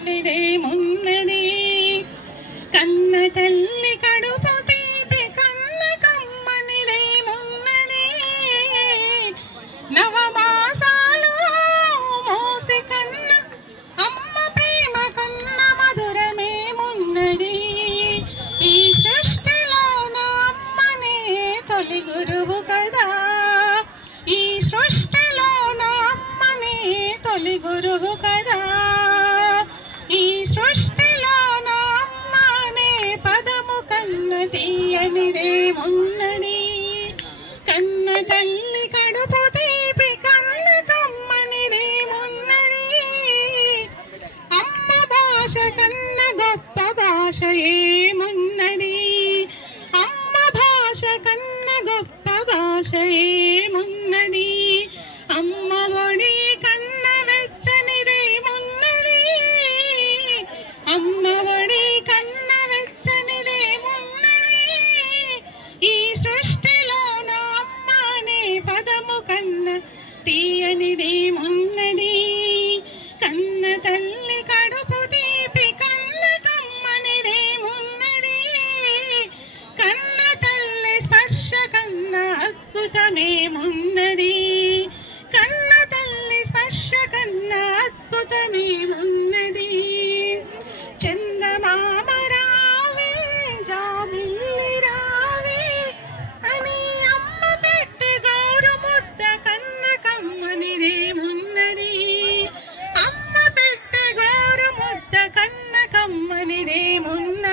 తీయనిదేమున్నది కన్న తల్లి కడుపు తీపి కన్న కమ్మనిదేమున్నది నవమాసాలు మోసి కన్న అమ్మ ప్రేమ కన్న మధురమేమున్నది ఈ సృష్టిలో నా అమ్మనే తొలి గురువు కదా ఈ సృష్టిలో నా అమ్మనే తొలి గురువు కదా ఈ సృష్టిలో నా అమ్మనే పదము కన్న తీయనిదేమున్నది కన్న తల్లి కడుపు తీపి కన్న కమ్మనిదేమున్నది అమ్మ భాష కన్న గొప్ప భాష ఏమున్నది అమ్మ భాష కన్న గొప్ప భాష ఏమున్నది అమ్మ ఒడి కన్న వెచ్చనిదేమున్నది అమ్మ ఒడి కన్న వెచ్చనిదేమున్నది ఈ సృష్టిలో నా అమ్మనే పదము కన్న తీయనిదేమున్నది కన్న తల్లి కడుపు తీపి కన్న కమ్మనిదేమున్నది కన్న తల్లి స్పర్శ కన్న అద్భుతమేమున్నది కన్న తల్లి స్పర్శ కన్న అద్భుతమేమున్నది చందమామ రావే జాబిల్లి రావే అని అమ్మ పెట్టి గోరు ముద్ద కన్న కమ్మనిదేమున్నది అమ్మ పెట్టి గోరు ముద్ద కన్న కమ్మనిదేమున్నది